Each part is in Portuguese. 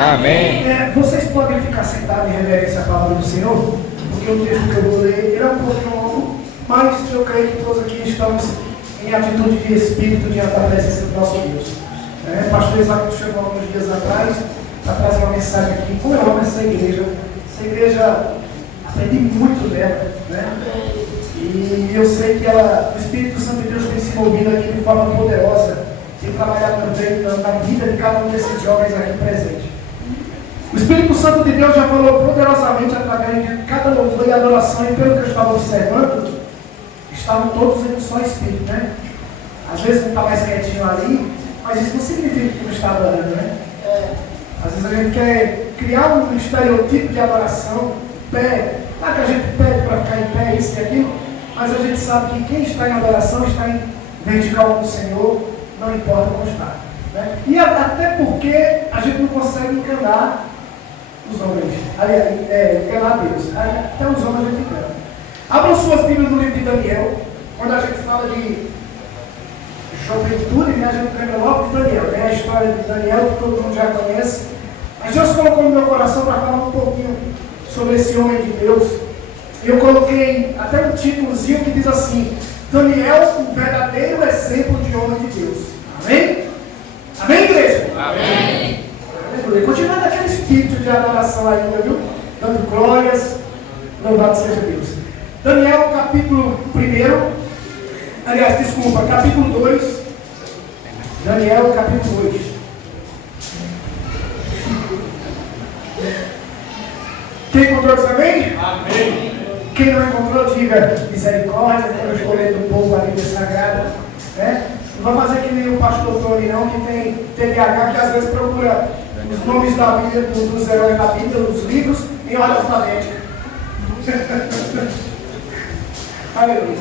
Amém. Vocês podem ficar sentados em reverência à palavra do Senhor, porque o texto que eu vou ler ele é um pouquinho longo, mas eu creio que todos aqui estamos em atitude de espírito diante da presença do nosso Deus. O pastor Isaac chegou alguns dias atrás para trazer uma mensagem aqui. Como eu amo essa igreja? Essa igreja, aprendi muito dela, né? E eu sei que o Espírito Santo de Deus tem se movido aqui de forma poderosa, tem trabalhado também na vida de cada um desses jovens aqui presentes. O Espírito Santo de Deus já falou poderosamente através de cada louvor e adoração, e pelo que eu estava observando, estavam todos em um só Espírito, né? Às vezes um está mais quietinho ali, mas isso não significa que não está adorando, né? Às vezes a gente quer criar um estereotipo de adoração, pé, lá que a gente pede para ficar em pé, isso e aquilo, mas a gente sabe que quem está em adoração está em vertical com o Senhor, não importa como está, né? E até porque a gente não consegue enganar os homens, enganar Deus, até os homens a gente engana. Abram suas Bíblias no livro de Daniel. Quando a gente fala de juventude, né, a gente lembra logo de Daniel, né? A história de Daniel que todo mundo já conhece. Mas Deus colocou no meu coração para falar um pouquinho sobre esse homem de Deus. Eu coloquei até um títulozinho que diz assim: Daniel, um verdadeiro exemplo de homem de Deus. Amém? Amém, igreja? Amém. Aleluia. Continuando aquele espírito de adoração ainda, viu? Dando glórias, louvado seja Deus. Daniel, capítulo 1. Aliás, desculpa, capítulo 2. Daniel, capítulo 2. Quem encontrou, diz amém? Amém. Quem não encontrou, diga misericórdia. Eu estou lendo um pouco a Bíblia Sagrada, né? Não vai fazer que nem o pastor Tony, não, que tem TDAH, que às vezes procura os nomes da Bíblia, dos heróis da Bíblia, dos livros, em ordem alfabética. Aleluia.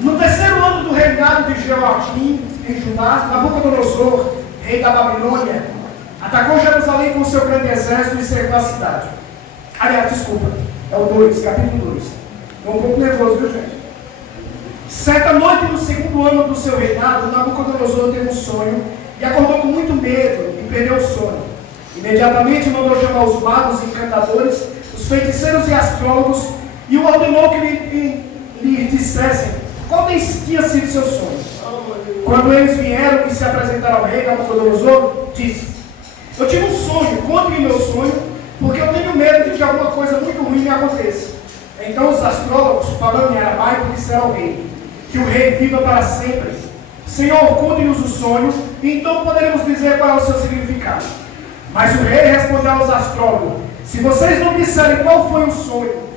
No terceiro ano do reinado de Jeoaquim em Judá, Nabucodonosor, rei da Babilônia, atacou Jerusalém com seu grande exército e cercou a cidade. Aliás, desculpa, é o 2, capítulo 2. Estou um pouco nervoso, viu, gente? Certa noite no segundo ano do seu reinado, Nabucodonosor teve um sonho e acordou com muito medo e perdeu o sono. Imediatamente mandou chamar os magos e encantadores, os feiticeiros e astrólogos, e o ordenou que lhe dissessem qual tinha sido seu sonho. Quando eles vieram e se apresentaram ao rei, Nabucodonosor disse: eu tive um sonho, conte-me meu sonho, porque eu tenho medo de que alguma coisa muito ruim me aconteça. Então os astrólogos, falando em aramaico, disseram ao rei: que o rei viva para sempre. Senhor, conte-nos o sonho, e então poderemos dizer qual é o seu significado. Mas o rei respondeu aos astrólogos: se vocês não disserem qual foi o sonho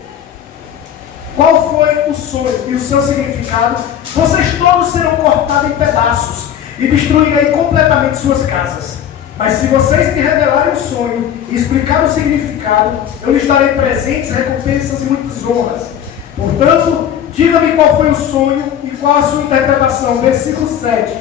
e o seu significado, vocês todos serão cortados em pedaços e destruirei completamente suas casas. Mas se vocês me revelarem o sonho e explicar o significado, eu lhes darei presentes, recompensas e muitas honras. Portanto, diga-me qual foi o sonho e qual a sua interpretação. Versículo 7.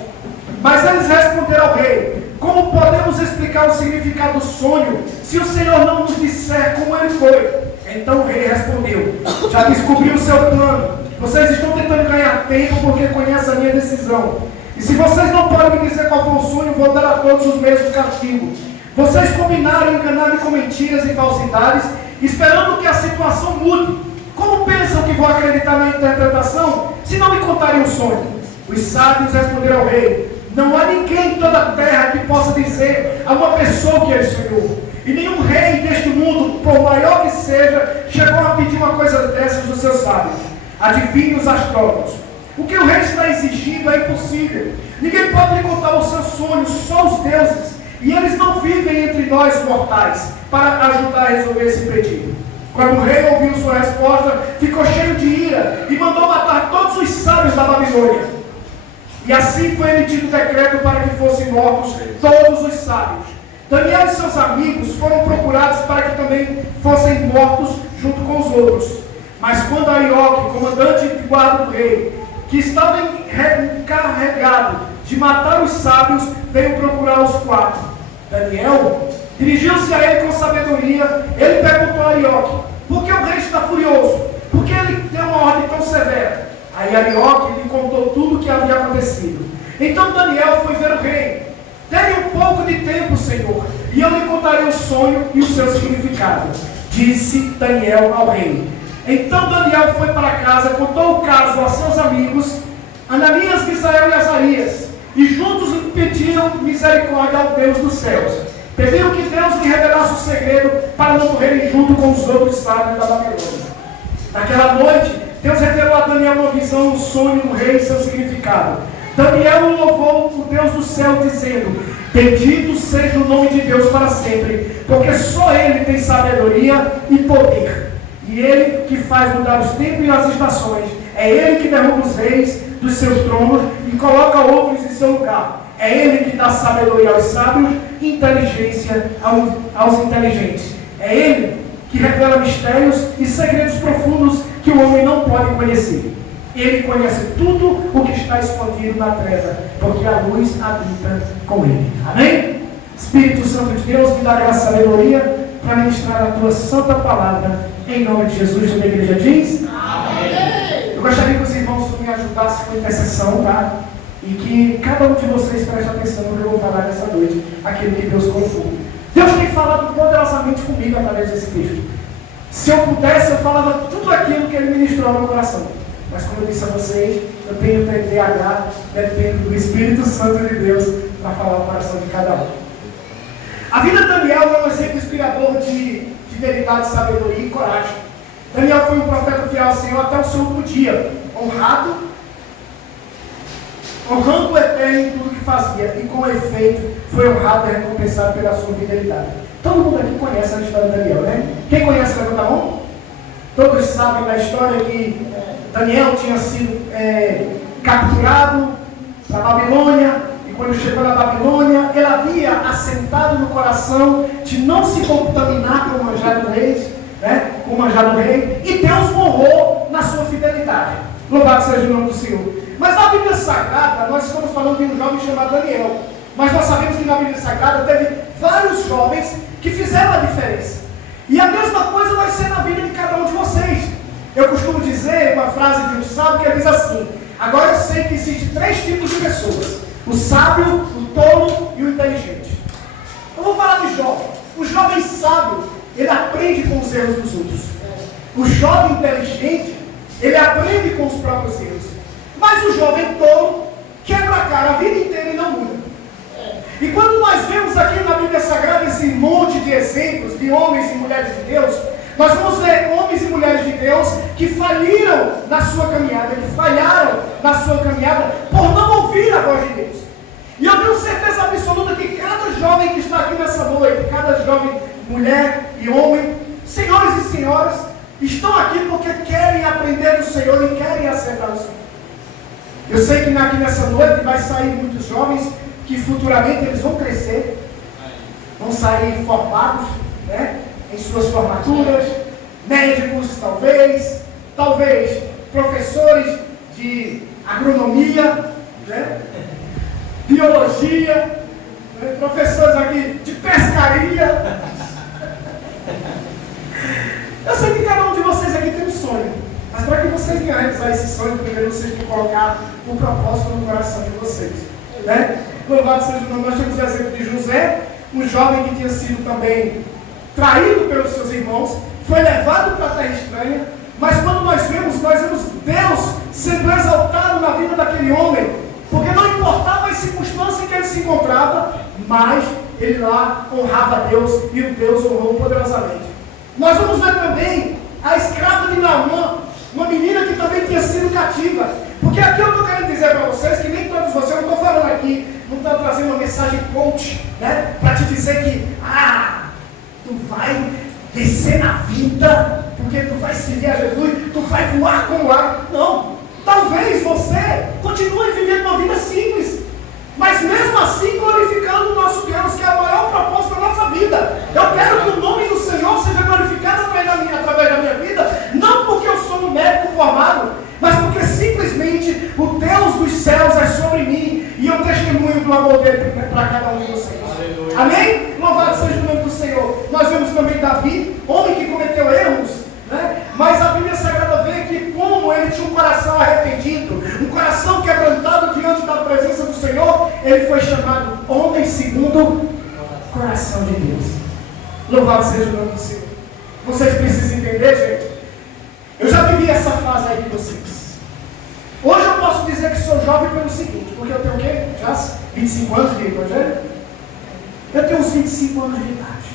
Mas eles responderam ao rei: como podemos explicar o significado do sonho se o Senhor não nos disser como ele foi? Então o rei respondeu: já descobri o seu plano. Vocês estão tentando ganhar tempo porque conhecem a minha decisão. E se vocês não podem me dizer qual foi o sonho, vou dar a todos os meios de castigo. Vocês combinaram enganar-me com mentiras e falsidades, esperando que a situação mude. Como pensam que vou acreditar na interpretação se não me contarem o sonho? Os sábios responderam ao rei: não há ninguém em toda a terra que possa dizer a uma pessoa que ele sonhou. E nenhum rei deste mundo, por maior que seja, chegou a pedir uma coisa dessas dos seus sábios. Adivinhem os astrólogos. O que o rei está exigindo é impossível. Ninguém pode lhe contar os seus sonhos, só os deuses. E eles não vivem entre nós mortais para ajudar a resolver esse pedido. Quando o rei ouviu sua resposta, ficou cheio de ira e mandou matar todos os sábios da Babilônia. E assim foi emitido decreto para que fossem mortos todos os sábios. Daniel e seus amigos foram procurados para que também fossem mortos junto com os outros. Mas quando Arioque, comandante de guarda do rei, que estava encarregado de matar os sábios, veio procurar os 4. Daniel dirigiu-se a ele com sabedoria. Ele perguntou a Arioque: por que o rei está furioso? Por que ele deu uma ordem tão severa? Aí Arioque lhe contou tudo o que havia acontecido. Então Daniel foi ver o rei. Dê-lhe um pouco de tempo, Senhor, e eu lhe contarei o sonho e o seu significado, disse Daniel ao rei. Então Daniel foi para casa, contou o caso a seus amigos, Ananias, Misael e Azarias, e juntos pediram misericórdia ao Deus dos céus. Pediram que Deus lhe revelasse o segredo para não morrerem junto com os outros sábios da Babilônia. Naquela noite, Deus revelou a Daniel uma visão, um sonho do rei e seu significado. Daniel louvou o Deus do céu, dizendo: bendito seja o nome de Deus para sempre, porque só Ele tem sabedoria e poder. E Ele que faz mudar os tempos e as estações. É Ele que derruba os reis dos seus tronos e coloca outros em seu lugar. É Ele que dá sabedoria aos sábios e inteligência aos inteligentes. É Ele que revela mistérios e segredos profundos que o homem não pode conhecer. Ele conhece tudo o que está escondido na treva, porque a luz habita com Ele. Amém? Espírito Santo de Deus, me dá graça e sabedoria para ministrar a Tua santa palavra. Em nome de Jesus, toda a igreja diz: amém. Eu gostaria que os irmãos me ajudassem com intercessão, tá? E que cada um de vocês preste atenção no que eu vou falar nessa noite, aquilo que Deus colocou. Deus tem falado poderosamente comigo através desse texto. Se eu pudesse, eu falava tudo aquilo que Ele ministrou ao meu coração. Mas como eu disse a vocês, eu tenho TDAH, dependo do Espírito Santo de Deus para falar o coração de cada um. A vida de Daniel é um exemplo inspirador de fidelidade, sabedoria e coragem. Daniel foi um profeta fiel ao Senhor até o seu último dia, honrando o Eterno em tudo que fazia, e com efeito foi honrado e recompensado pela sua fidelidade. Todo mundo aqui conhece a história de Daniel, né? Quem conhece, levanta a mão? Todos sabem da história que Daniel tinha sido capturado para a Babilônia, e quando chegou na Babilônia, ele havia assentado no coração de não se contaminar com o manjar do rei, né? Com o manjar do rei, e Deus honrou na sua fidelidade. Louvado seja o nome do Senhor. Mas na Bíblia Sagrada, nós estamos falando de um jovem chamado Daniel. Mas nós sabemos que na Bíblia Sagrada teve vários jovens que fizeram a diferença. E a mesma coisa vai ser na vida de cada um de vocês. Eu costumo dizer uma frase de um sábio que diz assim: agora eu sei que existem 3 tipos de pessoas: o sábio, o tolo e o inteligente. Eu vou falar de jovem. O jovem sábio, ele aprende com os erros dos outros. O jovem inteligente, ele aprende com os próprios erros. Mas o jovem tolo quebra a cara a vida inteira e não muda. E quando nós vemos aqui na Bíblia Sagrada esse monte de exemplos de homens e mulheres de Deus, nós vamos ver homens e mulheres de Deus que faliram na sua caminhada, que falharam na sua caminhada por não ouvir a voz de Deus. E eu tenho certeza absoluta que cada jovem que está aqui nessa noite, cada jovem, mulher e homem, senhores e senhoras, estão aqui porque querem aprender do Senhor e querem acertar o Senhor. Eu sei que aqui nessa noite vai sair muitos jovens que futuramente eles vão crescer, vão sair formados, né, em suas formaturas, médicos talvez professores de agronomia, né, biologia, né, professores aqui de pescaria. Eu sei que cada um de vocês aqui tem um sonho, mas para que vocês venham realizar esse sonho, primeiro vocês têm que colocar o propósito no coração de vocês, né? Louvado seja o nome. Nós temos o exemplo de José, um jovem que tinha sido também traído pelos seus irmãos, foi levado para a terra estranha, mas quando nós vemos Deus sendo exaltado na vida daquele homem, porque não importava a circunstância em que ele se encontrava, mas ele lá honrava a Deus e o Deus honrou poderosamente. Nós vamos ver também a escrava de Naamã, uma menina que também tinha sido cativa. Porque aqui eu estou querendo dizer para vocês que nem todos vocês, eu não estou falando aqui, não estou trazendo uma mensagem coach, né? Para te dizer que, tu vai descer na vida, porque tu vai servir a Jesus, tu vai voar com o ar. Não, talvez você continue vivendo uma vida simples, mas mesmo assim glorificando o nosso Deus, que é o maior propósito da nossa vida. Eu quero que o nome do Senhor seja glorificado através da minha vida, não porque eu sou um médico formado, mas porque simplesmente o Deus dos céus é sobre mim e eu testemunho do amor dele para cada um de vocês. Aleluia. Amém? Louvado seja o nome do Senhor. Nós vemos também Davi, homem que cometeu erros, né? Mas a Bíblia Sagrada vê que como ele tinha um coração arrependido, um coração quebrantado diante da presença do Senhor, ele foi chamado homem segundo o coração de Deus. Louvado seja o nome do Senhor. Vocês precisam entender, gente. Eu já vivi essa fase aí de vocês. Hoje eu posso dizer que sou jovem pelo seguinte, porque eu tenho o quê? Já 25 anos de evangelho? Eu tenho uns 25 anos de idade.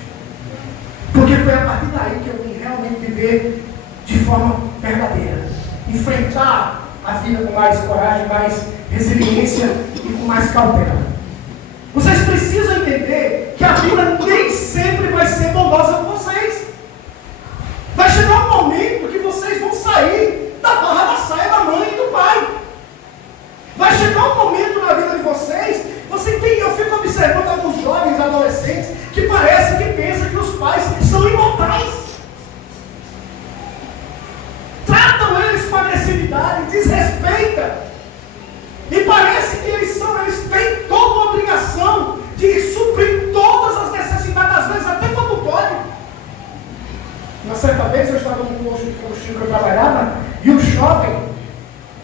Porque foi a partir daí que eu vim realmente viver de forma verdadeira. Enfrentar a vida com mais coragem, mais resiliência e com mais cautela. Vocês precisam entender que a vida nem sempre vai ser bondosa com vocês. Vai chegar um momento que vocês vão sair da barra da saia da mãe e do pai. Vai chegar um momento na vida de vocês, eu fico observando alguns jovens, adolescentes, que parece que pensam que os pais são imortais. Tratam eles com agressividade, desrespeita. E parece que eles têm toda uma obrigação de suprir todas as necessidades, às vezes até quando pode. Uma certa vez eu estava num posto de combustível que eu trabalhava, e um jovem,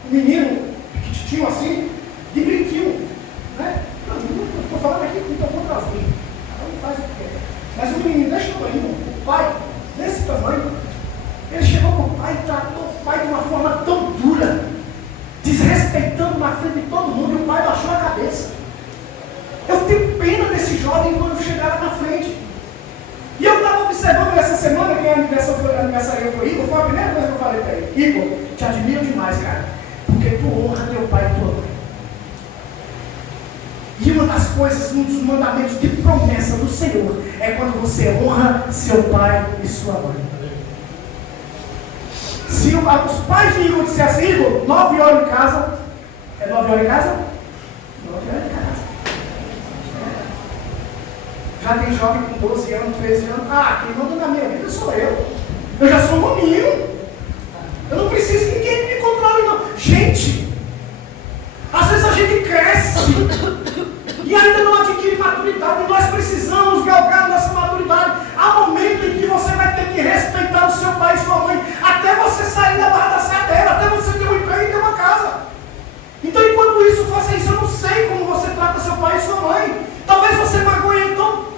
um menino, pequitinho assim, de brinquinho, né? Eu estou falando aqui que estou contra as minhas. Não faz o que quer. Mas o menino desse tamanho, o pai, desse tamanho, ele chegou para o pai e tratou o pai de uma forma tão dura, desrespeitando na frente de todo mundo, e o pai baixou a cabeça. Eu tenho pena desse jovem quando chegaram na frente. E eu estava observando essa semana, quem aniversaria foi Igor, foi a primeira coisa que eu falei para ele. Igor, te admiro demais, cara, porque tu honra teu pai e tua mãe. E uma das coisas, um dos mandamentos de promessa do Senhor, é quando você honra seu pai e sua mãe. Se os pais de Igor dissessem, Igor, 9 horas em casa, é 9 horas em casa? 9 horas em casa. Já tem jovem com 12 anos, 13 anos. Quem manda na minha vida sou eu. Eu já sou um hominho. Eu não preciso que ninguém me controle, não. Gente, às vezes a gente cresce e ainda não adquire maturidade. E nós precisamos galgar nossa maturidade. Há momentos em que você vai ter que respeitar o seu pai e sua mãe, até você sair da barra da saia, até você ter um emprego e ter uma casa. Então, enquanto isso, faça isso. Eu não sei como você trata seu pai e sua mãe. Talvez você magoe ele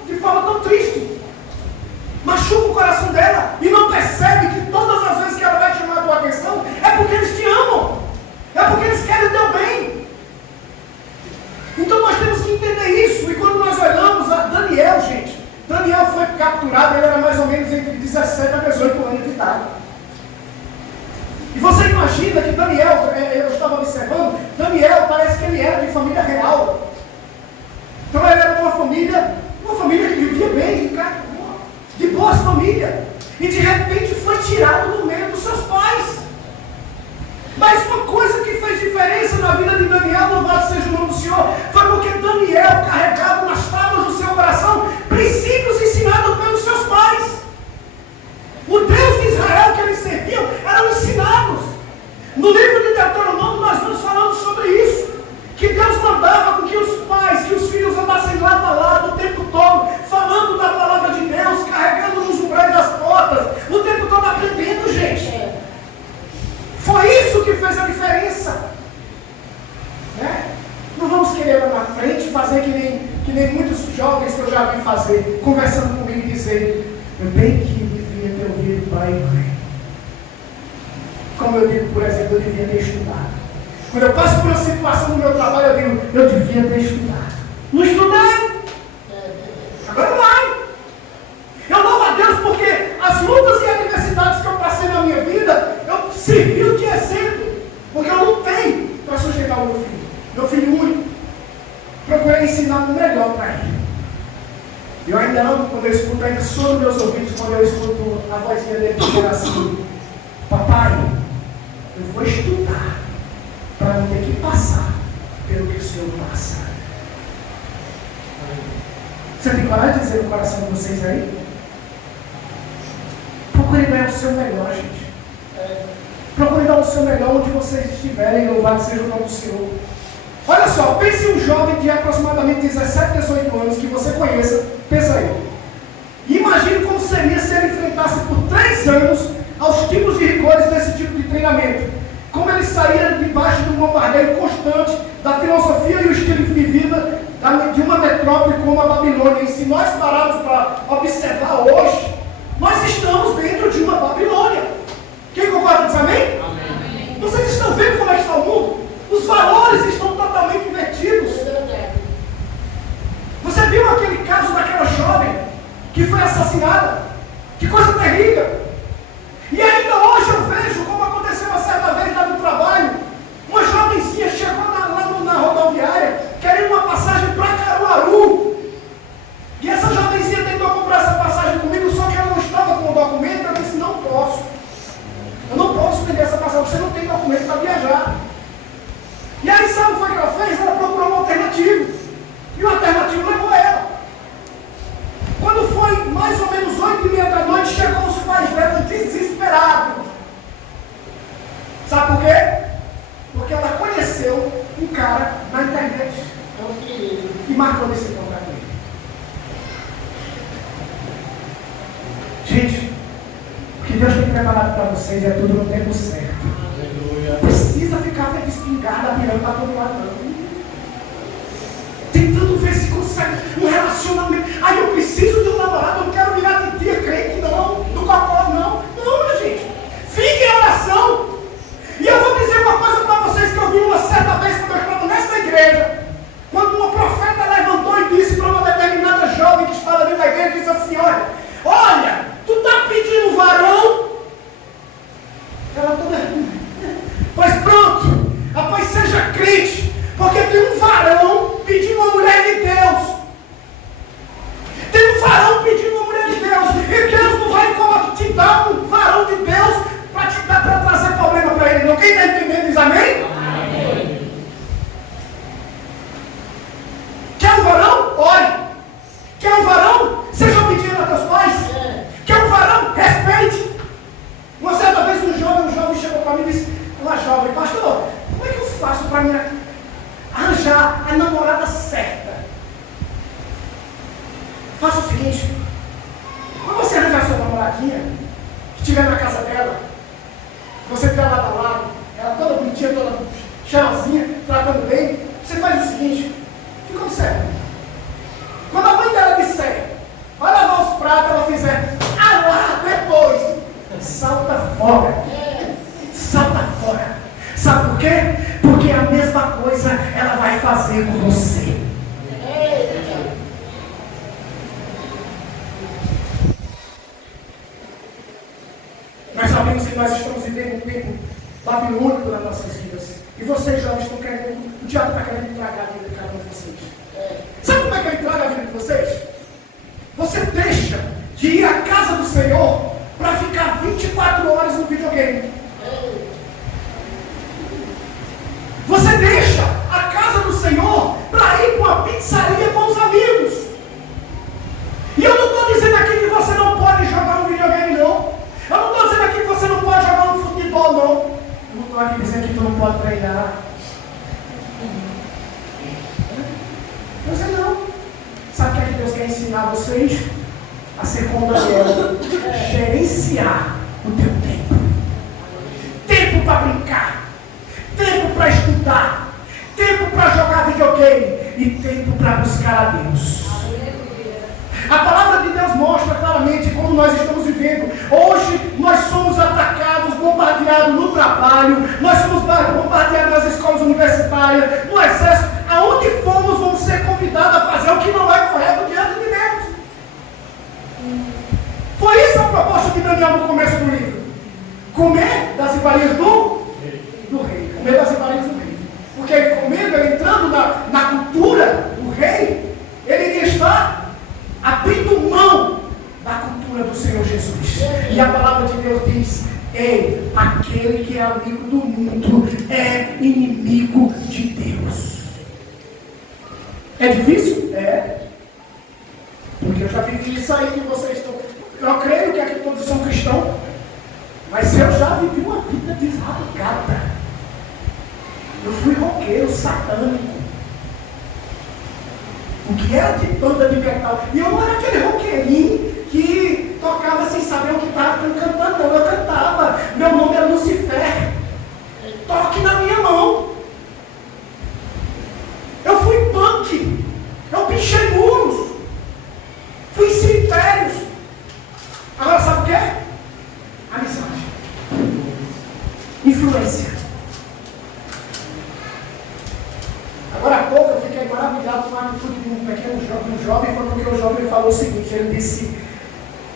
de forma tão triste, machuca o coração dela e não percebe que todas as vezes que ela vai chamar a tua atenção é porque eles te amam, é porque eles querem o teu bem. Então nós temos que entender isso. E quando nós olhamos a Daniel, gente, Daniel foi capturado, ele era mais ou menos entre 17 a 18 anos de idade. E você imagina que Daniel, eu estava observando, Daniel parece que ele era de família real. Então ele era de uma família que vivia bem, de boas famílias. E de repente foi tirado do meio dos seus pais. Mas uma coisa que fez diferença na vida de Daniel, louvado seja o nome do Senhor, foi porque Daniel carregava nas tábuas do seu coração princípios ensinados pelos seus pais. O Deus de Israel que eles serviam eram ensinados. No livro de Deuteronômio nós vamos falando sobre isso. Que Deus mandava com que os pais, que os filhos andassem lado a lado o tempo todo, falando da palavra de Deus, carregando nos umbrais das portas, o tempo todo aprendendo, gente. Foi isso que fez a diferença. Né? Não vamos querer lá na frente fazer que nem muitos jovens que eu já vi fazer, conversando comigo e dizer, eu bem que devia ter ouvido pai e mãe. Como eu digo, por exemplo, eu devia ter estudado. Quando eu passo por uma situação no meu trabalho, eu digo, eu devia ter estudado. Não estudei. Agora vai. Eu louvo a Deus porque as lutas e adversidades que eu passei na minha vida, eu servi de exemplo. Porque eu lutei para sustentar o meu filho único. Procurei ensinar o melhor para ele. Eu ainda amo quando eu escuto, ainda soa nos meus ouvidos, quando eu escuto a vozinha dele dizer assim, papai, eu vou estudar para não ter que passar pelo que o Senhor passa. Você tem coragem de dizer no coração de vocês aí? Procure dar o seu melhor, gente. Procure dar o seu melhor onde vocês estiverem, louvado seja o nome do Senhor. Olha só, pense em um jovem de aproximadamente 17, 18 anos que você conheça, pensa aí. Imagine como seria se ele enfrentasse por 3 anos aos tipos de rigores desse tipo de treinamento. Como ele saía debaixo de um bombardeio constante da filosofia e o estilo de vida de uma metrópole como a Babilônia. E se nós pararmos para observar hoje, nós estamos dentro de uma Babilônia. Quem concorda disso, amém? Amém. Vocês estão vendo como é que está o mundo? Os valores estão totalmente invertidos. Você viu aquele caso daquela jovem que foi assassinada? Que coisa terrível! E ainda hoje eu vejo como aconteceu uma certa vez lá no trabalho. Uma jovenzinha chegou lá na rodoviária querendo uma passagem para Caruaru. E essa jovenzinha tentou comprar essa passagem comigo, só que ela não estava com o documento. Eu disse, não posso. Eu não posso vender essa passagem, você não tem documento para viajar. E aí sabe o que ela fez? Ela procurou uma alternativa. E o alternativo levou ela. Quando foi mais ou menos 8h30 da noite, chegou os pais dela desesperados. Sabe por quê? Porque ela conheceu um cara na internet e marcou nesse encontro com ele. Gente, o que Deus tem preparado para vocês é tudo no tempo certo. Não precisa ficar feito espingarda, mirando para todo lado, não. Tem tanto versículo certo, um relacionamento. Aí eu preciso de um namorado, eu não quero virar de tia crente, não. Do cocó, não. Não, minha gente. Fique em oração. E eu vou dizer uma coisa para vocês que eu vi uma certa vez quando eu estava nessa igreja. Quando uma profeta levantou e disse para uma determinada jovem que estava dentro da igreja, disse assim, olha, tu está pedindo varão? Ela toda... Pois pronto, após seja crente, porque tem um varão pedindo uma mulher de Deus. Tem um varão pedindo uma mulher de Deus. E Deus não vai te dar um varão de Deus para trazer problema para ele. Não? Quem está entendendo diz amém? Amém. Quer um varão? Ore. Quer um varão? Seja obediente a teus pais. Quer um varão? Respeite. Uma certa vez um jovem chegou para mim e disse, uma jovem, pastor, como é que eu faço para me arranjar a namorada certa? Faça o seguinte, quando você arranjar sua namoradinha, que estiver na casa dela, você estiver lado a lado, ela toda bonitinha, toda cheirosinha, tratando bem, você faz o seguinte, fica observando. Quando a mãe dela disser, vai lavar os pratos, ela fizer, lá, depois, salta fora. Salta fora. Sabe por quê? Porque a mesma coisa ela vai fazer com você. Nós sabemos que nós estamos vivendo um tempo babilônico nas nossas vidas. E vocês jovens estão querendo, o diabo está querendo tragar a vida de cada um de vocês. Sabe como é que ele traga a vida de vocês? Você deixa de ir à casa do Senhor para ficar 24 horas no videogame. Você deixa a casa do Senhor para ir para uma pizzaria com os amigos. E eu não estou dizendo aqui que você não pode jogar um videogame, não. Eu não estou dizendo aqui que você não pode jogar um futebol, não. Eu não estou aqui dizendo que tu não pode treinar. Você não. Sabe o que é que Deus quer ensinar vocês? A ser como Daniel. Gerenciar o teu tempo. Tempo para brincar. Tempo para estudar, tempo para jogar videogame e tempo para buscar a Deus. A palavra de Deus mostra claramente como nós estamos vivendo. Hoje nós somos atacados, bombardeados no trabalho, nós somos bombardeados nas escolas universitárias, no exército. Aonde fomos, vamos ser convidados a fazer o que não é correto diante de Deus. Foi isso a proposta de Daniel no começo do livro. Comer das iguarias do rei. Comer das iguarias do rei. Porque ele comendo, ele entrando na cultura do rei, ele iria estar abrindo mão da cultura do Senhor Jesus. E a palavra de Deus diz, ei, aquele que é amigo do mundo é inimigo de Deus. É difícil? É. Porque eu já vivi isso aí que vocês estão... Eu creio que aqui todos são cristãos. Mas eu já vivi uma vida desarrogada. Eu fui roqueiro, satânico. O que era de banda de metal. E eu não era aquele roqueirinho que tocava sem saber o que estava cantando, não. Eu cantava. Meu nome era Lucifer. Toque na minha mão. Eu fui punk. influência. Agora há pouco eu fiquei maravilhado com a atitude de um pequeno jovem, porque o jovem falou o seguinte, ele disse,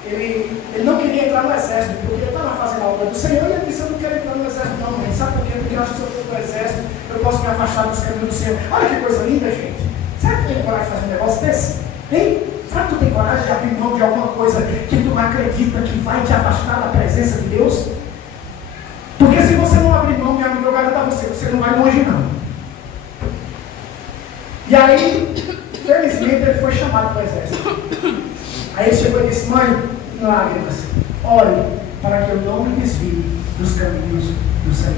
ele não queria entrar no exército, porque ele estava fazendo a obra do Senhor, e ele disse, eu não quero entrar no exército não, mãe. Sabe por quê? Porque eu acho que se eu for para o exército, eu posso me afastar dos caminhos do Senhor. Olha que coisa linda, gente. Será que tu tem coragem de fazer um negócio desse? Hein? Será que tu tem coragem de abrir mão de alguma coisa que tu não acredita que vai te afastar da presença de Deus? Porque se você não abrir mão, minha amiga, eu garanto a você, você não vai longe não. E aí, felizmente, ele foi chamado para o exército. Aí ele chegou e disse, mãe, lágrimas, ore para que eu não me desvie dos caminhos do Senhor.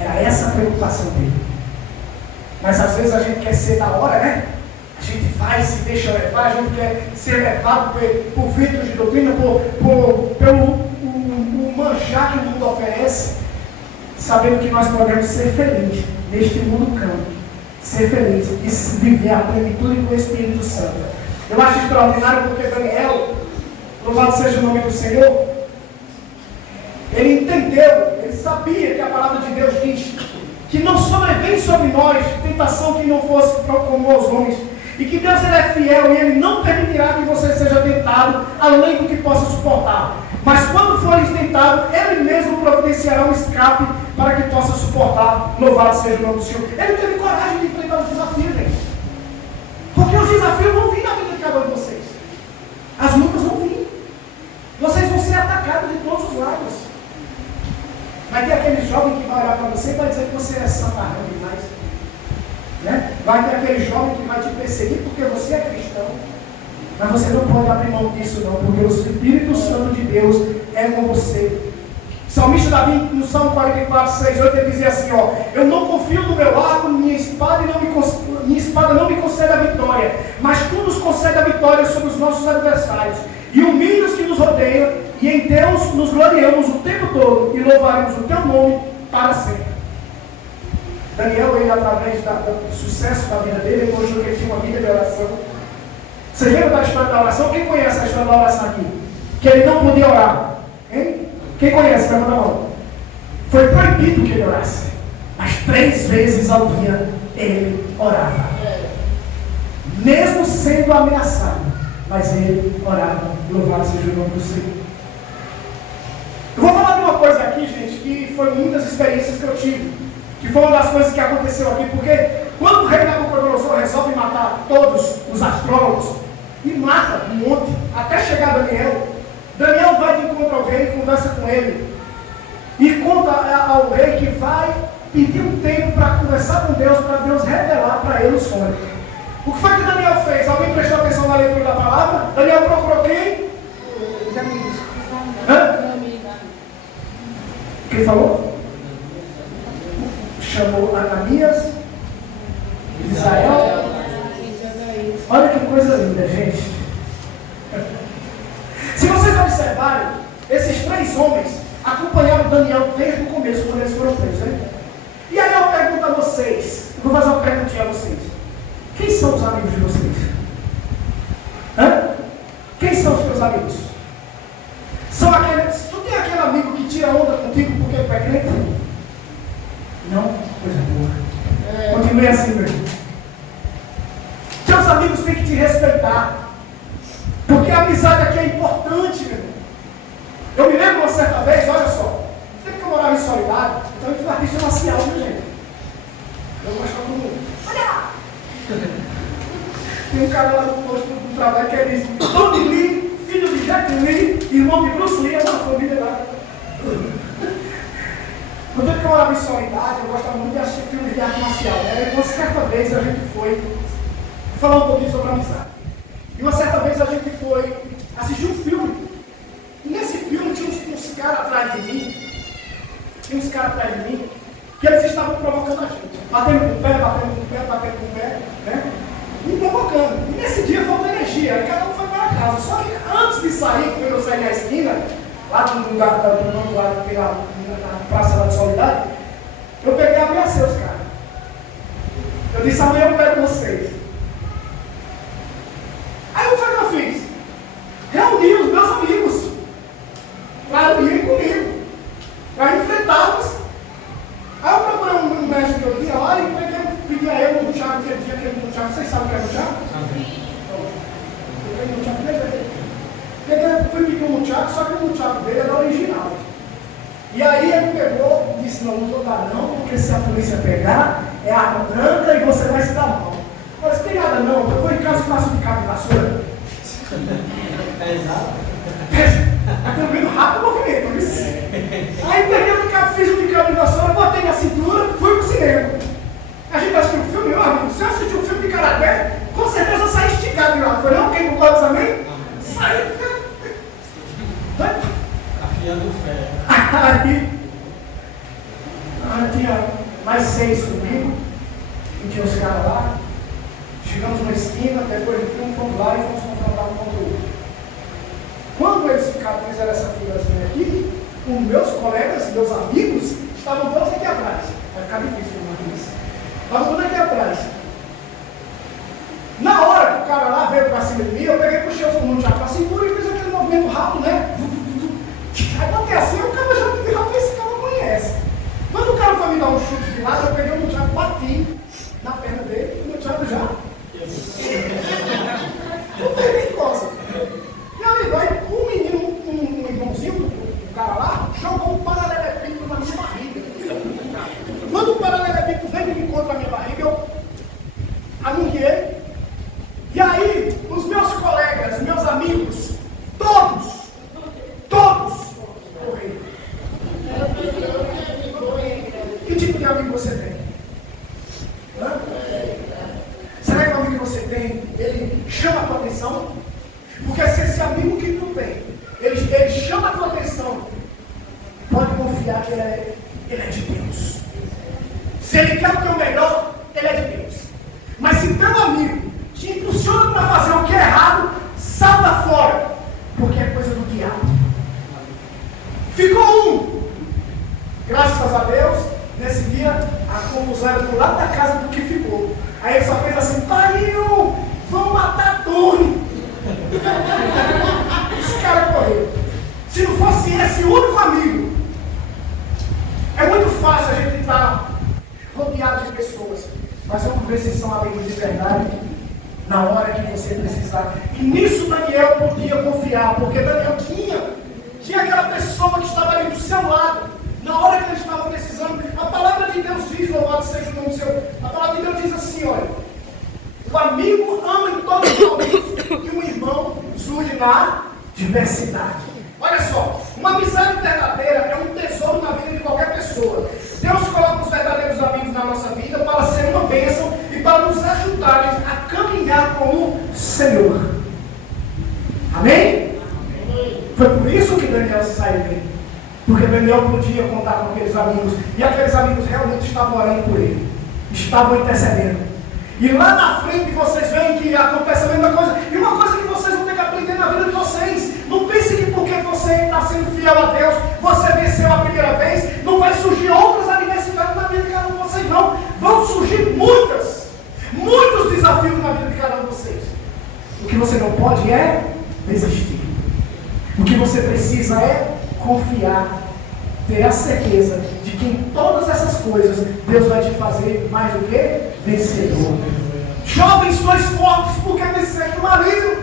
Era essa a preocupação dele. Mas às vezes a gente quer ser da hora, né? A gente vai, se deixa levar, a gente quer ser levado por ventos de doutrina, pelo manjar que o mundo oferece, sabendo que nós podemos ser felizes neste mundo campo. Ser feliz e viver a plenitude do Espírito Santo. Eu acho extraordinário porque Daniel, louvado seja o nome do Senhor, ele entendeu, ele sabia que a palavra de Deus diz que não sobrevém sobre nós tentação que não fosse como aos homens, e que Deus ele é fiel e ele não permitirá que você seja tentado além do que possa suportar. Mas quando fores tentado, ele mesmo providenciará um escape para que possa suportar. Louvado seja o nome do Senhor. Ele teve coragem de enfrentar os desafios, gente. Porque os desafios vão vir na vida de cada um de vocês. As lutas vão vir. Vocês vão ser atacados de todos os lados. Vai ter aquele jovem que vai olhar para você e vai dizer que você é santarrão demais. Né? Vai ter aquele jovem que vai te perseguir porque você é cristão. Mas você não pode abrir mão disso não, porque o Espírito Santo de Deus é com você. O salmista Davi, no Salmo 44, 6, 8, ele dizia assim, ó, eu não confio no meu arco, minha espada não me concede a vitória, mas tu nos concede a vitória sobre os nossos adversários. E humilha os que nos rodeiam, e em Deus nos gloriamos o tempo todo, e louvaremos o teu nome para sempre. Daniel, ele através do sucesso da vida dele, ele mostrou que ele tinha uma vida de oração. Você lembra da história da oração? Quem conhece a história da oração aqui? Que ele não podia orar. Hein? Quem conhece? Levanta a mão. Foi proibido que ele orasse. Mas 3 vezes ao dia ele orava. Mesmo sendo ameaçado. Mas ele orava. Louvado seja o nome do Senhor. Eu vou falar de uma coisa aqui, gente, que foi muitas experiências que eu tive. Que foi uma das coisas que aconteceu aqui. Porque quando o rei Nabucodonosor resolve matar todos os astrólogos, e mata um monte, até chegar Daniel. Daniel vai de encontro ao rei, conversa com ele, e conta ao rei que vai pedir um tempo para conversar com Deus, para Deus revelar para ele o sonho. O que foi que Daniel fez? Alguém prestou atenção na leitura da palavra? Daniel procurou quem? Quem falou? Chamou Ananias, Israel. Olha que coisa linda, gente. Se vocês observarem, esses 3 homens acompanharam Daniel desde o começo, quando eles foram presos. Né? E aí eu pergunto a vocês, vou fazer uma perguntinha a vocês. Quem são os amigos de vocês? Hã? Quem são os teus amigos? São aqueles. Tu tem aquele amigo que tira onda contigo porque tu é crente? Não? Coisa boa. Continue assim, meu irmão. Seus amigos têm que te respeitar. Porque a amizade aqui é importante, meu irmão. Eu me lembro uma certa vez, olha só. Sempre que eu morava em Soledade, então eu fui artista marcial, viu, gente? Eu gostava do mundo. Olha! Tem um cara lá no posto do trabalho que ele diz: Tony Lee, filho de Jack Lee, irmão de Bruce Lee, é uma família lá. No tempo que eu morava em Soledade, eu gostava muito de assistir filmes de arte marcial. Né? E uma certa vez a gente foi falar um pouquinho sobre amizade. E uma certa vez a gente foi assistir um filme. E nesse filme tinha uns caras atrás de mim. Tinha uns caras atrás de mim. Que eles estavam provocando a gente. Batendo com o pé, batendo com o pé, batendo com o pé. Né? Me provocando. E nesse dia faltou energia. Aí cada um foi para casa. Só que antes de sair, quando eu saí na esquina, lá do lugar do lado na praça da Soledade, eu peguei e ameacei os caras. Eu disse: amanhã eu pego vocês. Aí o que foi que eu fiz? Reuni os meus amigos para irem comigo, para enfrentá-los nunchaku, só que o nunchaku dele era original. E aí ele pegou e disse, não vou dar não, porque se a polícia pegar, é arma branca e você vai se dar mal. Eu disse, tem nada não, eu vou em casa e faço de cabo de vassoura. Aquele meio rápido o movimento, isso. Aí peguei o cabo, fiz o de cabo de vassoura, botei na cintura, fui pro cinema. A gente assistiu um filme, meu amigo, se eu assistir um filme de karaté, com certeza eu saí esticado de lá. Foi não? Quem concorda também? Saí. Afiando o ferro. Aí tinha mais 6 comigo, e tinha os caras lá. Chegamos numa esquina, depois do filme, fomos lá e fomos confrontar um contra o outro. Quando eles fizeram essa filazinha aqui, os meus colegas, meus amigos, estavam todos aqui atrás. Vai ficar difícil filmar isso. Estavam todos aqui atrás. Na hora que o cara lá veio pra cima de mim, eu peguei, puxei o nunchaku pra cintura e fiz aquele movimento rápido, né? Aí botei assim, o cara já me rapaz, esse cara conhece. Quando o cara foi me dar um chute de lado, eu peguei o nunchaku, bati na perna dele, o nunchaku já. Não fez nem coisa. Meu amigo, aí um menino, um irmãozinho do cara lá, jogou um paralelepípedo na minha barriga. Quando o paralelepípedo veio de encontro à minha barriga, eu anunciei. E aí, os meus colegas, meus amigos, todos correram. Que tipo de amigo você tem? Hã? Será que o amigo que você tem, ele chama a tua atenção? Porque se esse amigo que tu tem, ele chama a tua atenção, pode confiar que ele é de Deus. Se ele quer o teu melhor, ele é de Deus. Mas se teu amigo te impulsiona para fazer o que é errado, salta fora, porque é coisa do diabo. Ficou um. Graças a Deus, nesse dia, a confusão era do lado da casa do que ficou. Aí ele só fez assim, pariu, vão matar Tony. Esse cara correu. Se não fosse esse único amigo, é muito fácil a gente estar rodeado de pessoas, mas vamos ver se são amigos de verdade na hora que você precisar. E nisso Daniel podia confiar, porque Daniel tinha aquela pessoa que estava ali do seu lado, na hora que eles estavam precisando. A palavra de Deus diz, louvado seja o nome do Senhor, a palavra de Deus diz assim, olha, o amigo ama em todos os momentos e um irmão surge na diversidade. Olha só, uma amizade verdadeira é um tesouro na vida de qualquer pessoa. Deus coloca os verdadeiros amigos na nossa vida para ser uma bênção e para nos ajudarem a caminhar com o Senhor. Amém? Foi por isso que Daniel saiu bem. Porque Daniel podia contar com aqueles amigos. E aqueles amigos realmente estavam orando por ele. Estavam intercedendo. E lá na frente vocês veem que acontece a mesma coisa. E uma coisa que vocês vão ter que aprender na vida de vocês. Não pense que porque você está sendo fiel a Deus, você venceu a primeira vez, não vai surgir outras adversidades na vida de cada um de vocês, não. Vão surgir muitos desafios na vida de cada um de vocês. O que você não pode é desistir. O que você precisa é confiar, ter a certeza de que em todas essas coisas Deus vai te fazer mais do que vencedor. Jovens, sois fortes porque venceram o marido.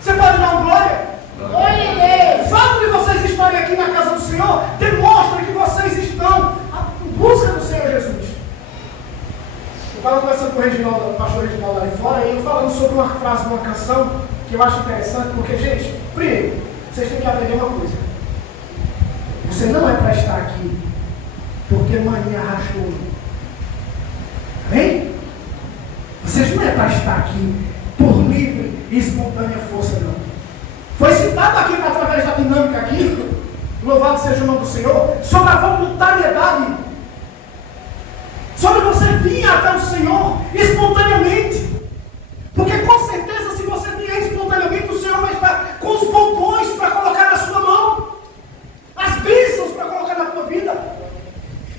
Você pode dar uma glória? Glória a Deus! O fato de vocês estarem aqui na casa do Senhor demonstra que vocês estão em busca do Senhor Jesus. Eu estava conversando com o pastor Reginaldo ali fora, e eu falando sobre uma frase de uma canção que eu acho interessante, porque, gente, primeiro, vocês têm que aprender uma coisa. Você não é para estar aqui porque mania rachou. Amém? Vocês não é para estar aqui por livre e espontânea força, não. Foi citado aqui através da dinâmica aqui, louvado seja o nome do Senhor, sobre a voluntariedade. Sobre você vir até o Senhor espontaneamente. Porque com certeza, se você vier espontaneamente, o Senhor vai estar com os bombons para colocar na sua mão, as bênçãos para colocar na tua vida.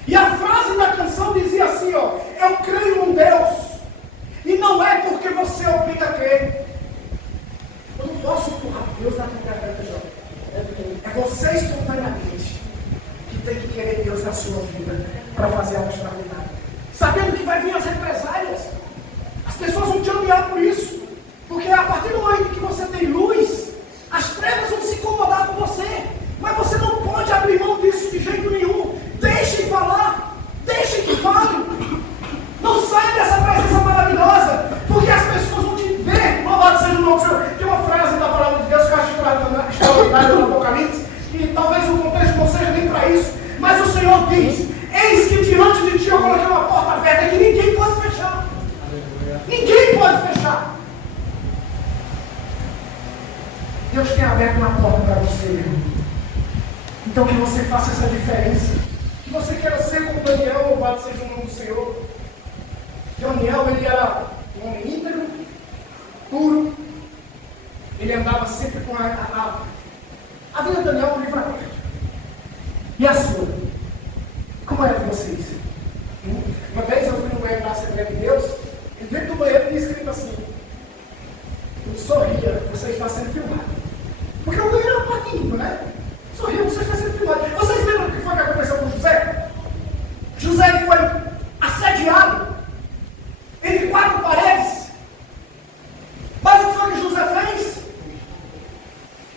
E a frase da canção dizia assim, ó, eu creio num Deus, e não é porque você obriga a crer. Eu não posso empurrar Deus na tua vida. É você espontaneamente que tem que querer Deus na sua vida para fazer algo extraordinário. Sabendo que vai vir as represálias. As pessoas vão te odiar por isso. Porque a partir do momento que você tem luz, as trevas vão se incomodar com lá no Apocalipse, e talvez o contexto não seja nem para isso, mas o Senhor diz: eis que diante de ti eu coloquei uma porta aberta que ninguém pode fechar. Ninguém pode fechar. Deus tem aberto uma porta para você, irmão. Então que você faça essa diferença. Que você queira ser como Daniel, louvado seja o nome do Senhor. Daniel, ele era um homem íntegro, puro. Ele andava sempre com a vida de Daniel é um livro aberto. E a sua? Como era de vocês? Uma vez eu fui no banheiro da Assembleia de Deus, e dentro do banheiro tinha escrito assim: eu sorria, você está sendo filmado. Porque o banheiro era uma parte íntima, né? Sorria, você está sendo filmado. Vocês lembram o que foi que aconteceu com José? José ele foi assediado entre 4 paredes. Mas o que foi que José fez?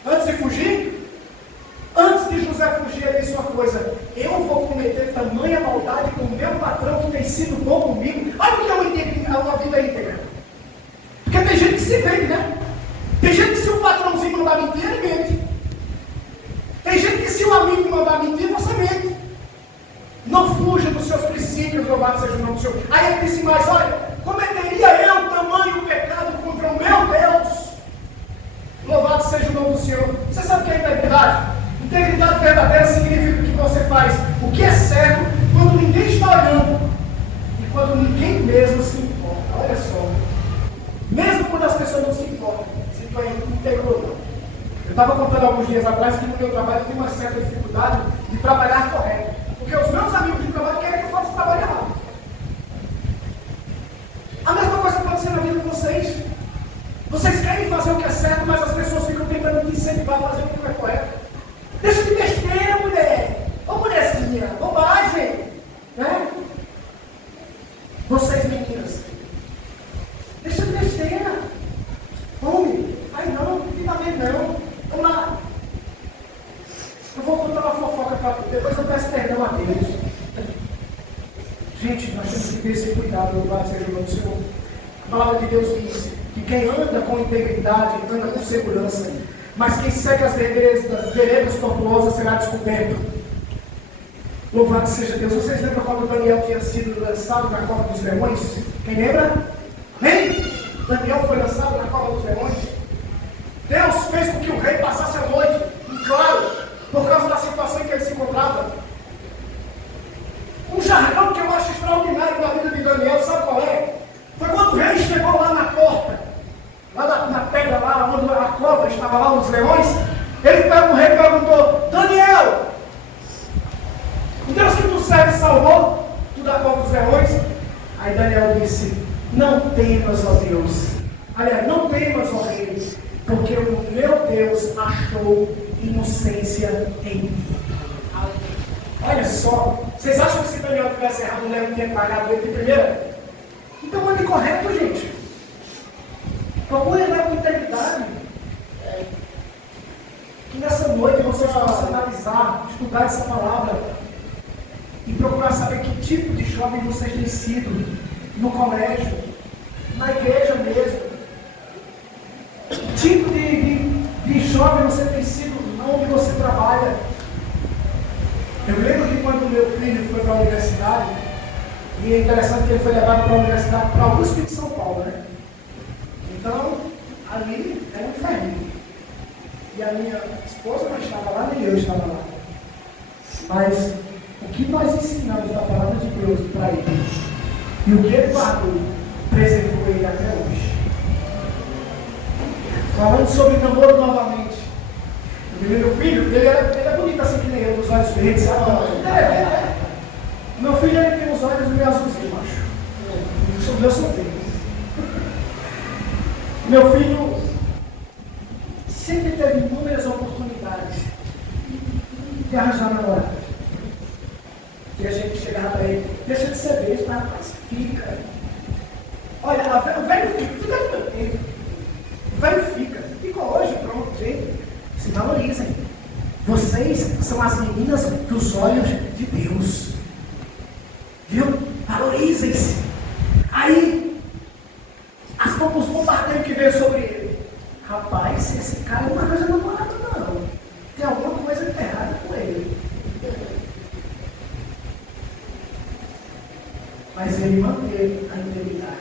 Antes de fugir? Antes de José fugir, ele disse uma coisa: eu vou cometer tamanha maldade com o meu patrão que tem sido bom comigo. Olha o que é uma vida íntegra. Porque tem gente que se vende, né? Tem gente que se o patrãozinho mandar mentir, ele mente. Tem gente que se o amigo mandar mentir, você mente. Não fuja dos seus princípios, louvado seja o nome do Senhor. Aí ele disse mais: olha, cometeria eu tamanho pecado contra o meu Deus? Louvado seja o nome do Senhor. Você sabe o que é integridade? Integridade verdadeira significa que você faz o que é certo quando ninguém está olhando e quando ninguém mesmo se importa. Olha só. Mesmo quando as pessoas não se importam, se tu é íntegro ou não. Eu estava contando alguns dias atrás que no meu trabalho eu tenho uma certa dificuldade de trabalhar correto. Porque os meus amigos de trabalho querem que eu faça o trabalho errado. A mesma coisa pode ser na vida de vocês. Vocês querem fazer o que é certo, mas as pessoas ficam tentando te incentivar a fazer o que não é correto. Deixa de besteira, mulher. Ô mulherzinha, bobagem. Né? Vocês meninas, deixa de besteira. Homem, ai não, fica bem não. Vamos lá. Eu vou contar uma fofoca para tu, depois eu peço perdão a Deus. Gente, nós temos que ter esse cuidado, louvado seja o nome do Senhor. A palavra de Deus diz que quem anda com integridade, anda com segurança. Mas quem segue as veredas tortuosas será descoberto. Louvado seja Deus. Vocês lembram quando Daniel tinha sido lançado na cova dos leões? Quem lembra? Amém? Daniel foi lançado na cova dos leões. Deus fez com que o rei passasse a noite em claro, por causa da situação em que ele se encontrava. Um jargão que eu acho extraordinário na vida de Daniel, sabe qual é? Foi quando o rei chegou lá na porta, lá na pedra, lá onde a cova estava lá, os leões. O rei perguntou: Daniel, o Deus que tu serve salvou tu da cova dos leões? Aí Daniel disse: não temas, ó Deus. Aliás, não temas, ó rei, porque o meu Deus achou inocência em mim. Olha só, vocês acham que se Daniel tivesse errado, o leão tinha pagado ele de primeira? Então ande correto, gente. Procure andar com integridade. Que nessa noite vocês possam analisar, estudar essa palavra e procurar saber que tipo de jovem vocês têm sido no colégio, na igreja mesmo. Que tipo de jovem você tem sido onde você trabalha. Eu lembro que quando meu filho foi para a universidade, e é interessante que ele foi levado para a universidade, para a USP de São Paulo, né? Então, ali era um inferno. E a minha esposa não estava lá, nem eu estava lá. Mas o que nós ensinamos da palavra de Deus para ele, e o que ele guardou, preservou ele até hoje. Falando sobre namoro novamente. Meu filho, ele é bonito assim que nem eu, dos olhos verdes, sabe? Meu filho, ele tem os olhos meio azulzinhos, macho. Eu sou verde. Meu filho sempre teve inúmeras oportunidades de arranjar namorada. E a gente chegava para ele: deixa de ser beijo, rapaz, fica. Olha, o velho fica no meu tempo. O velho fica hoje, pronto, gente. Se valorizem. Vocês são as meninas dos olhos de Deus. Viu? Valorizem-se. Aí, os bombardeios que veio sobre ele. Rapaz, esse cara não arranja namorado, não. ele manteve a integridade.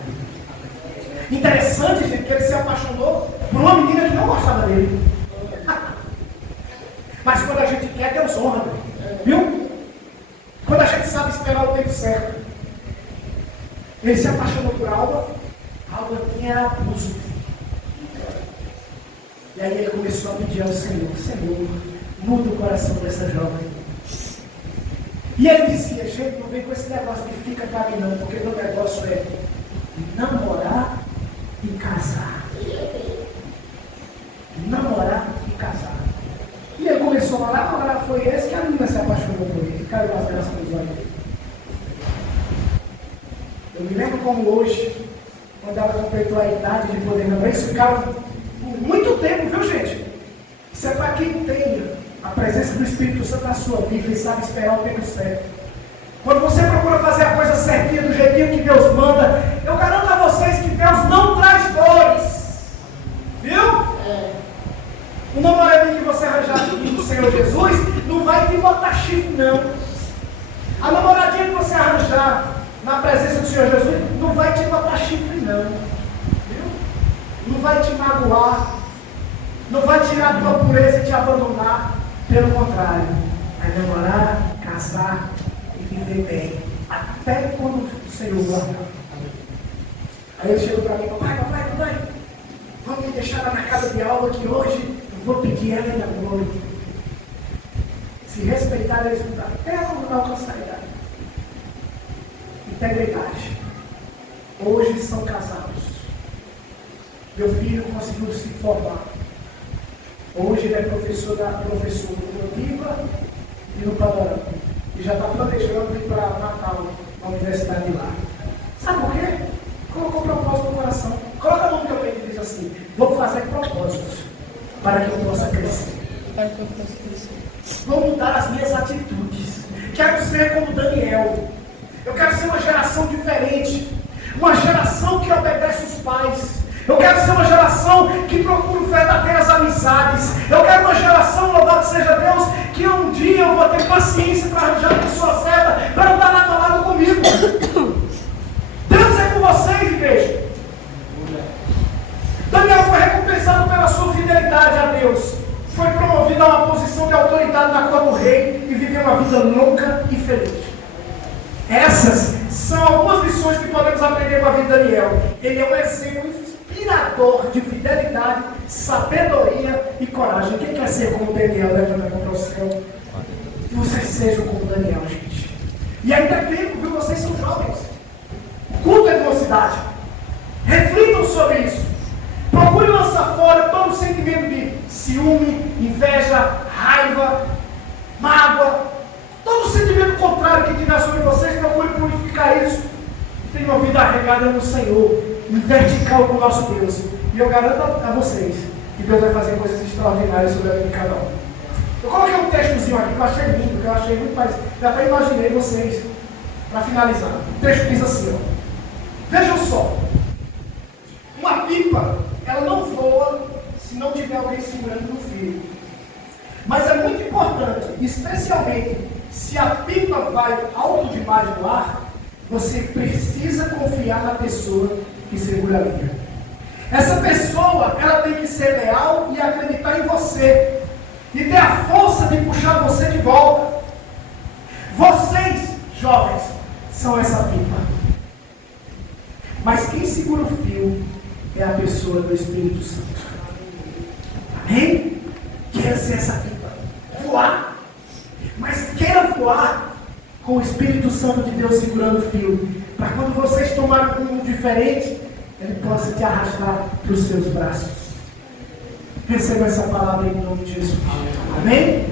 Interessante, gente, que ele se apaixonou por uma menina que não gostava dele. Mas quando a gente quer, Deus honra, viu? Quando a gente sabe esperar o tempo certo. Ele se apaixonou por Alba. Alba tinha abuso. E aí ele começou a pedir ao Senhor: Senhor, muda o coração dessa jovem. E ele dizia: gente, não vem com esse negócio que fica para mim não, porque meu negócio é namorar e casar. Namorar e casar. E ele começou a namorar, foi esse que a menina se apaixonou por ele, caiu as graças dos olhos. Eu me lembro como hoje, quando ela completou a idade de poder namorar, isso ficava por muito tempo, viu, gente? Isso é para quem tem a presença do Espírito Santo na sua vida e sabe esperar o tempo certo. Quando você procura fazer a coisa certinha, do jeitinho que Deus manda, eu garanto a vocês que Deus não traz dores. Viu? O namoradinho que você arranjar do Senhor Jesus não vai te botar chifre, não. A namoradinha que você arranjar na presença do Senhor Jesus não vai te botar chifre, não. Viu? Não vai te magoar. Não vai tirar a tua pureza e te abandonar. Pelo contrário, vai namorar, casar e viver bem. Até quando o Senhor guardar. Aí ele chegou para mim: papai, vamos me deixar lá na casa de aula que hoje eu vou pedir ela em namoro. Se respeitar e escutar, até quando não alcançar a idade. Integridade. Hoje são casados. Meu filho conseguiu se formar. Hoje ele é professor no Diva e no Panorama. E já está planejando ir para Natal, na universidade de lá. Sabe por quê? Colocou propósito no coração. Coloca a mão no teu peito e diz assim: vou fazer propósitos para que eu possa crescer. Vou mudar as minhas atitudes. Quero ser como Daniel. Eu quero ser uma geração diferente. Uma geração que obedece os pais. Eu quero ser uma geração que procura verdadeiras amizades. Eu quero uma geração, louvado seja Deus, que um dia eu vou ter paciência para arranjar a pessoa certa, para andar lado a lado comigo. Deus é com vocês, igreja. Daniel foi recompensado pela sua fidelidade a Deus. Foi promovido a uma posição de autoridade na cor do rei e viveu uma vida longa e feliz. Essas são algumas lições que podemos aprender com a vida de Daniel. Ele é um exemplo inspirador de fidelidade, sabedoria e coragem. Quem quer ser como Daniel? Levanta a mão para o céu. Que vocês sejam como Daniel, gente. E ainda é tempo, viu? Vocês são jovens. O culto é de mocidade. Reflitam sobre isso. Procure lançar fora todo o sentimento de ciúme, inveja, raiva, mágoa. Todo o sentimento contrário que tiver sobre vocês, procure purificar isso. Tenha uma vida regada no Senhor, em vertical com o nosso Deus. E eu garanto a vocês que Deus vai fazer coisas extraordinárias sobre a vida de cada um. Eu coloquei um textozinho aqui que eu achei lindo, que eu achei muito mais. Eu até imaginei vocês, para finalizar. O texto diz assim: ó. Vejam só. Uma pipa, ela não voa se não tiver alguém segurando no fio. Mas é muito importante, especialmente se a pipa vai alto demais no ar, você precisa confiar na pessoa que segura a linha. Essa pessoa, ela tem que ser leal e acreditar em você. E ter a força de puxar você de volta. Vocês, jovens, são essa pipa. Mas quem segura o fio é a pessoa do Espírito Santo. Amém? Queira ser essa pipa. Voar. Mas queira voar com o Espírito Santo de Deus segurando o fio. Para quando vocês tomarem um rumo diferente, Ele possa te arrastar para os seus braços. Receba essa palavra em nome de Jesus. Amém?